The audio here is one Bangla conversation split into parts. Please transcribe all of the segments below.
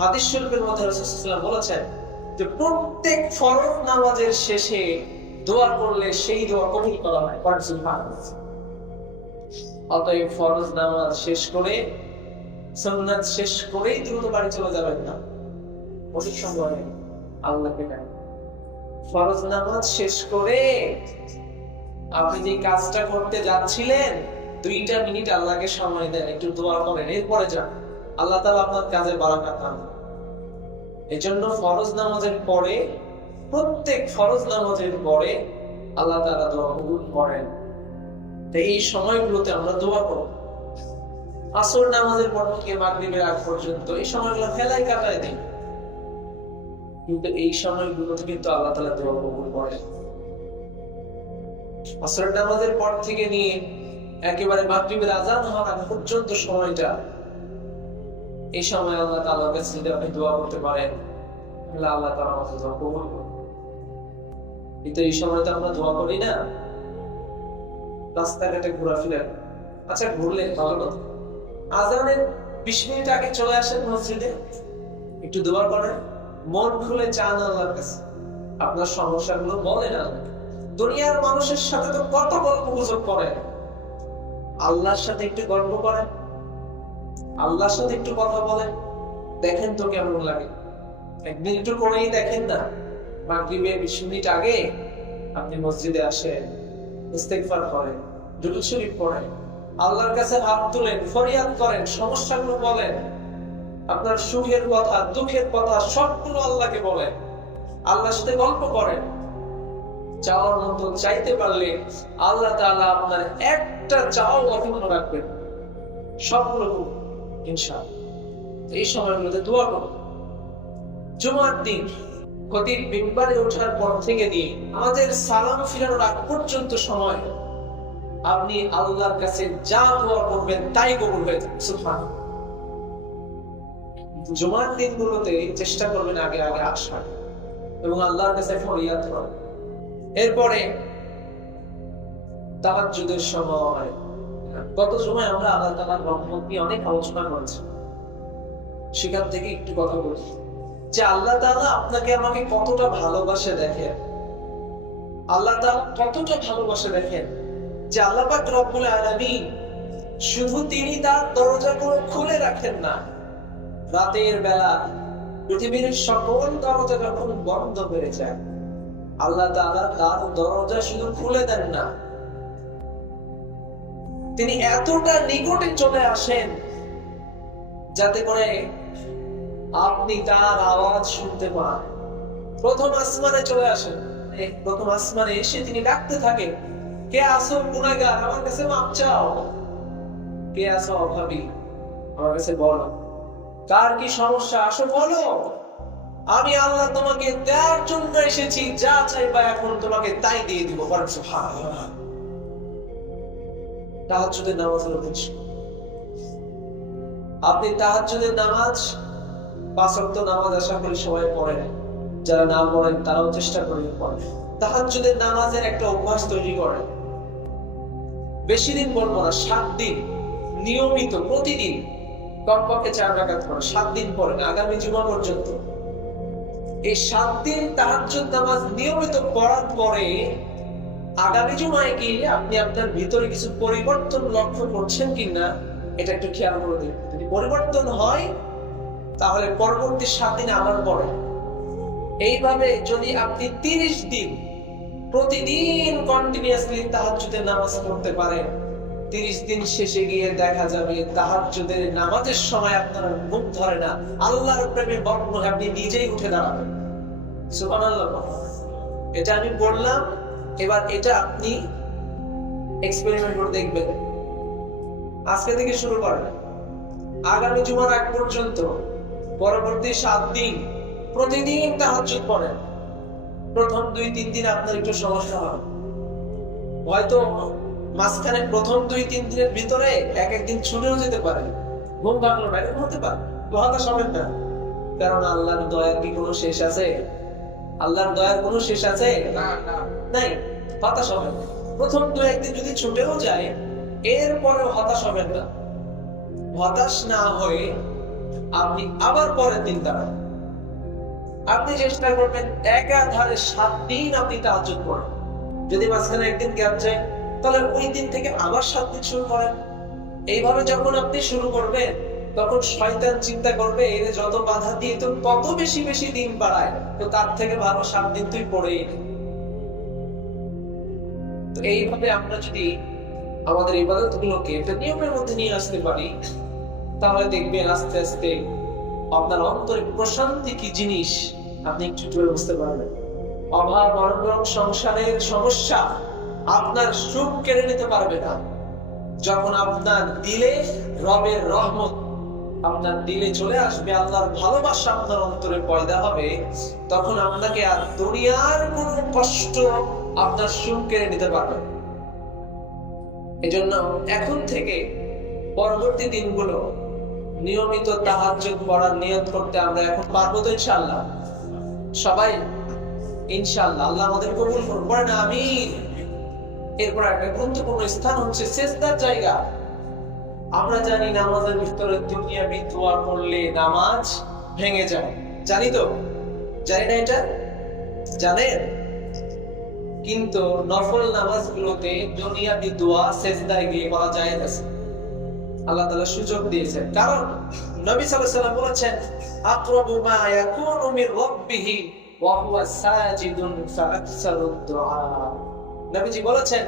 হাদিস শরীফের মধ্যে রাসূল সাল্লাল্লাহু আলাইহি ওয়াসাল্লাম বলেছেন যে প্রত্যেক ফরজ নামাজের শেষে দোয়া করলে সেই দোয়া কবুল করা হয়। সুবহানাল্লাহ। অতএব ফরজ নামাজ শেষ করে, সুন্নাত শেষ করেই দ্রুত বাড়ি চলে যাবেন না, অধিক সময় আল্লাহকে ডাকেন। ফরজ নামাজ শেষ করে আপনি যে কাজটা করতে যাচ্ছিলেন 2টা মিনিট আল্লাহকে সময় দেন, একটু দোয়া করেন, এরপরে যান। আল্লাহ তাআলা আপনার কাজে বারাকাত আনবেন। এজন্য ফরজ নামাজের পরে, প্রত্যেক ফরজ নামাজের পরে আল্লাহ তাআলা দোয়া কবুল করেন। তাই এই সময়গুলোতে আমরা দোয়া করব। আসর নামাজের পর থেকে মাগরিবের আগ পর্যন্ত এই সময়গুলো ফেলাই কাটায় দিই, কিন্তু এই সময়গুলোতে কিন্তু আল্লাহ তাআলা দোয়া কবুল করেন। আসর নামাজের পর থেকে নিয়ে একেবারে মাগরিবের আযান হওয়ার আগ পর্যন্ত সময়টা, এই সময় আল্লাহ তাআলার কাছে যদি আপনি দোয়া করতে পারেন, আল্লাহ তাআলা আমাদের দোয়া কবুল করবেন। কিন্তু এই সময় তো আমরা দোয়া করি না, রাস্তাঘাটে ঘোরাফেরা। আচ্ছা, ঘুরলেন ভালো কথা, আযানের 20 মিনিট আগে চলে আসেন মসজিদে, একটু দোয়া করেন, মন খুলে চান আল্লাহর কাছে, আপনার সমস্যাগুলো বলেন আল্লাহকে। দুনিয়ার মানুষের সাথে তো কত গল্প গুজব করেন, আল্লাহর সাথে একটু গল্প করেন, আল্লাহর সাথে একটু কথা বলেন, দেখেন তো কেমন লাগে। একদিন একটু করেই দেখেন না, মাগরিবের 20 মিনিট আগে আপনি মসজিদে আসেন, ইস্তেগফার করেন, দুরূদ শরীফ পড়েন, আল্লাহর কাছে হাত তুলেন, ফরিয়াদ করেন, সমস্যাগুলো বলেন, আপনার সুখের কথা, দুঃখের কথা সবগুলো আল্লাহকে বলেন, আল্লাহর সাথে গল্প করেন। চাওয়ার মতো চাইতে পারলে আল্লাহ তাআলা আপনার একটা চাও অপূর্ণ রাখবেন, সবগুলো ইনশাআল্লাহ। এই সময়গুলোতে দোয়া করুন। জুমার দিন খতিব মিম্বারে ওঠার পর থেকে নিয়ে আমাদের সালাম ফিরানোর আগ পর্যন্ত সময় আপনি আল্লাহর কাছে যা দোয়া করবেন তাই কবুল হয়ে যাবে। সুবহানাল্লাহ। জুমার দিনগুলোতে চেষ্টা করবেন আগে আগে আসার এবং আল্লাহর কাছে ফরিয়াদ করার। এরপরে তাহাজ্জুদের সময়, গত সময় আমরা আল্লাহ তাআলার রহমত নিয়ে অনেক আলোচনা করেছি, সেখান থেকে একটু কথা বলি যে আল্লাহ তাআলা আপনাকে আমাকে কতটা ভালোবাসে দেখেন। আল্লাহ তাআলা কতটা ভালোবাসে দেখেন যে আল্লাহ পাক রব্বুল আলামিন শুধু তিনি তার দরজাগুলো খুলে রাখেন না, রাতের বেলা পৃথিবীর সকল দরজা যখন বন্ধ হয়ে যায় আল্লাহ তাআলা তার দরজা শুধু খুলে দেন না, তিনি এতটা নিকটে চলে আসেন যাতে করে আপনি তার আওয়াজ শুনতে পান। প্রথম আসমানে চলে আসেন, প্রথম আসমানে এসে তিনি ডাকতে থাকেন, কে আসো গুনাহগার, আমার কাছে মাপ চাও, কে আসো অভাবী, আমার কাছে বলো, কার কি সমস্যা আসো বলো, আমি আল্লাহ তোমাকে দেওয়ার জন্য এসেছি, যা চাইবা এখন তোমাকে তাই দিয়ে দিব। সুবহানাল্লাহ। তাহাজ্জুদের নামাজ হলো বিষয়। আপনি তাহাজ্জুদের নামাজ 5 ওয়াক্ত নামাজ আশা করি সবাই পড়েন, যারা না পড়েন তারাও চেষ্টা করেন পড়েন। তাহাজ্জুদের নামাজের একটা অভ্যাস তৈরি করেন, বেশি দিন বলবো না, 7 দিন নিয়মিত প্রতিদিন কমপক্ষে 4 রাকাত পড়েন, 7 দিন পড়েন, আগামী জুমা পর্যন্ত। এই 7 দিন তাহাজ্জুদ নামাজ নিয়মিত পড়ার পরে আগামী জুমায় গিয়ে আপনি আপনার ভিতরে কিছু পরিবর্তন লক্ষ্য করছেন কিনা এটা একটু খেয়াল করে দিন। যদি পরিবর্তন হয় তাহলে পরবর্তী 7 দিন আবার পড়েন। এইভাবে যদি আপনি 30 দিন প্রতিদিন কন্টিনিউয়াসলি তাহাজ্জুদের নামাজ পড়তে পারেন, 30 দিন শেষে গিয়ে দেখা যাবে তাহাজ্জুদের নামাজের সময় আপনার মুখ ধরে না, আল্লাহর প্রেমে মগ্ন হয়ে আপনি নিজেই উঠে দাঁড়াবেন। সুবহানাল্লাহ। এটা আমি বললাম, এবার এটা আপনি এক্সপেরিমেন্ট করে দেখবেন। আজকে থেকে শুরু করেন, আগামী জুমার আগ পর্যন্ত পরবর্তী 7 দিন প্রতিদিন তাহাজ্জুদ পড়েন। প্রথম 2-3 দিন আপনার একটু সমস্যা হবে, হয়তো মাঝখানে প্রথম 2-3 দিনের ভিতরে একদিন ছুটেও যেতে পারে, ঘুম ভাঙলো না, এরকম হতে পারে, হতাশ হবেন না, কারণ আল্লাহর দয়ার কি কোনো শেষ আছে? আল্লাহর দয়ার কোনো শেষ আছে? নাই। হতাশ হবেন না। প্রথম 2-1 দিন যদি ছুটেও যায় এরপরেও হতাশ হবেন না। হতাশ না হয়ে আপনি আবার পরের দিন দাঁড়ান। আপনি চেষ্টা করবেন একাধারে 7 দিন আপনি তাহাজ্জুদ পড়েন। যদি মাঝখানে একদিন গ্যাপ যায়, তাহলে ওই দিন থেকে আবার 7 দিন শুরু করেন। এইভাবে যখন আপনি শুরু করবেন, তখন শয়তান চিন্তা করবে এর যত বাধা দিয়ে তো কত বেশি বেশি দিন বাড়ায়, তো তার থেকে ভালো 7 দিন তুই পড়েই নে। তো এইভাবে আমরা যদি আমাদের ইবাদতগুলোকে একটা নিয়মের মধ্যে নিয়ে আসতে পারি, তাহলে দেখবেন আস্তে আস্তে আপনার অন্তরে প্রশান্তি কি জিনিস আপনি একটু বুঝতে পারবেন। অভাব অনটন সংসারের সমস্যা আপনার সুখ কেড়ে নিতে পারবে না। যখন আপনার দিলে রবের রহমত, আপনার দিলে চলে আসবে, আল্লাহর ভালোবাসা আপনার অন্তরে পয়দা হবে, তখন আপনাকে আর দুনিয়ার কোন কষ্ট আপনার সুখ কেড়ে নিতে পারবে না। এজন্য এখন থেকে পরবর্তী দিনগুলো নিয়মিত তাহাজ্জুদ পড়ার নিয়ত করতে আমরা এখন পারবো তো ইনশাআল্লাহ? সবাই ইনশাআল্লাহ আল্লাহ আমাদের কবুল করুন, পড়েন আমিন। এরপর একটা গুরুত্বপূর্ণ স্থান হচ্ছে সিজদার জায়গা। আমরা জানি নামাজের ভিতরে দুনিয়াবি দোয়া করলে নামাজ ভেঙে যায়, জানি তো? জানি না এটা? জানেন? কিন্তু নফল নামাজগুলোতে দুনিয়াবি দোয়া সিজদায় গিয়ে করা যায় না। আল্লাহ তাআলা সুযোগ দিয়েছেন, কারণ নবী সাল্লাল্লাহু আলাইহি ওয়াসাল্লাম বলেছেন আকরাবু মা ইয়াকুনু মির রাব্বিহি ওয়া হুয়া সাজিদুন ফাআকসারুদ দুআ। নবীজি বলেছেন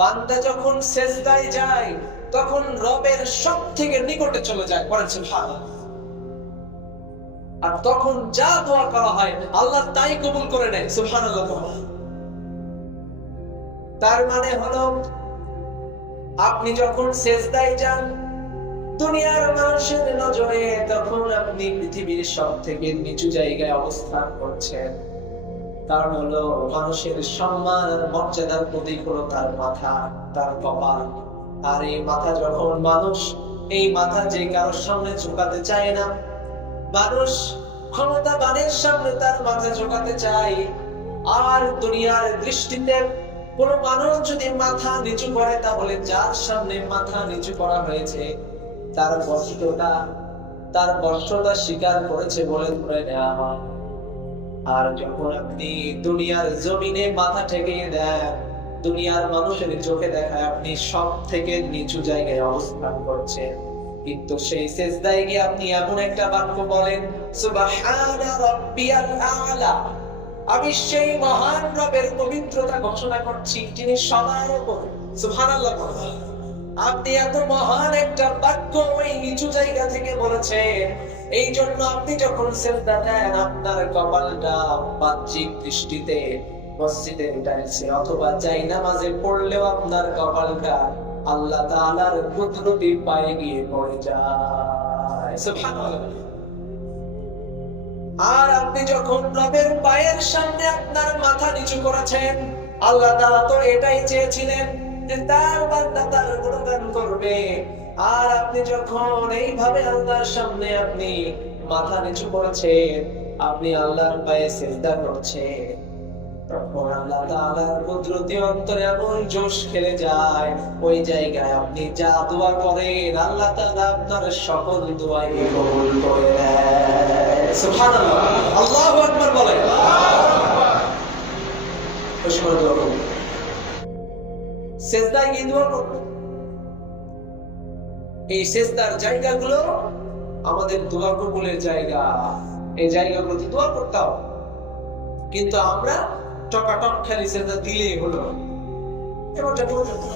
বান্দা যখন সিজদায় যায় তখন রবের সবথেকে নিকটে চলে যায়, বলেন সুবহানাল্লাহ। আর তখন যা দোয়া করা হয় আল্লাহ তাই কবুল করে নেয়, সুবহানাল্লাহ। তার মানে হলো আপনি যখন সিজদায় যান দুনিয়ার মানুষের নজরে, তখন আপনি পৃথিবীর সবথেকে নিচু জায়গায় অবস্থান করছেন। কারণ হলো মানুষের সম্মান আর মর্যাদার প্রতীক হলো তার মাথা, তার কপাল। আর এই মাথা যখন মানুষ, এই মাথা যে কারোর সামনে ঝুঁকাতে চায় না, মানুষ ক্ষমতাবানের সামনে তার মাথা ঝুঁকাতে চায়। আর দুনিয়ার দৃষ্টিতে কোন মানুষ যদি মাথা নিচু করে, তাহলে যার সামনে মাথা নিচু করা হয়েছে তার কষ্টটা স্বীকার করেছে বলে ধরে নেওয়া হয়। আর যখন আপনি দুনিয়ার জমিনে মাথা ঠেকিয়ে দেন, দুনিয়ার মানুষের চোখে দেখায় আপনি সব থেকে নিচু জায়গায় অবস্থান করছেন, কিন্তু সেই সিজদায় গিয়ে আপনি এমন একটা বাক্য বলেন সুবহানা রাব্বিয়াল আ'লা, আমি সেই মহান রবের পবিত্রতা ঘোষণা করছি যিনি সবার উপর, সুবহানাল্লাহ। আপনি এত মহান একটা বাক্য ওই নিচু জায়গা থেকে বলেছেন, এই জন্য আপনি যখন সিজদা দেন আপনার কপালটা বাহ্যিক দৃষ্টিতে মসজিদের টাইলসে অথবা জায়নামাজে পড়লেও আপনার কপালটা আল্লাহ তাআলার কুদরতি পায়ে গিয়ে পড়ে যায়, সুবহানাল্লাহ। আর আপনি যখন রবের পায়ের সামনে আপনার মাথা নিচু করেছেন, আল্লাহ তাআলা তো এটাই চেয়েছিলেন যে তার বান্দা তার গুণগান করবে। আর আপনি যখন এইভাবে আল্লাহর সামনে আপনি মাথা নিচু করেছেন, আপনি আল্লাহর পায়ে সিজদা করছেন, তখন আল্লাহ তাআলার কুদরতি অন্তরে এমন জোশ খেলে যায়, ওই জায়গায় আপনি যা দোয়া করেন আল্লাহ তাআলা আপনার সকল দোয়াই কবুল করে নেয়, সুবহানাল্লাহ। আল্লাহু আকবার বলেন। সিজদায় গিয়ে দোয়া করুন। এই সিজদার জায়গাগুলো আমাদের দোয়া কবুলের জায়গা, এই জায়গাগুলোতে দোয়া করতে হবে। কিন্তু আমরা টকাটক খালি সিজদা দিলেই হলো, এমনটা করব না।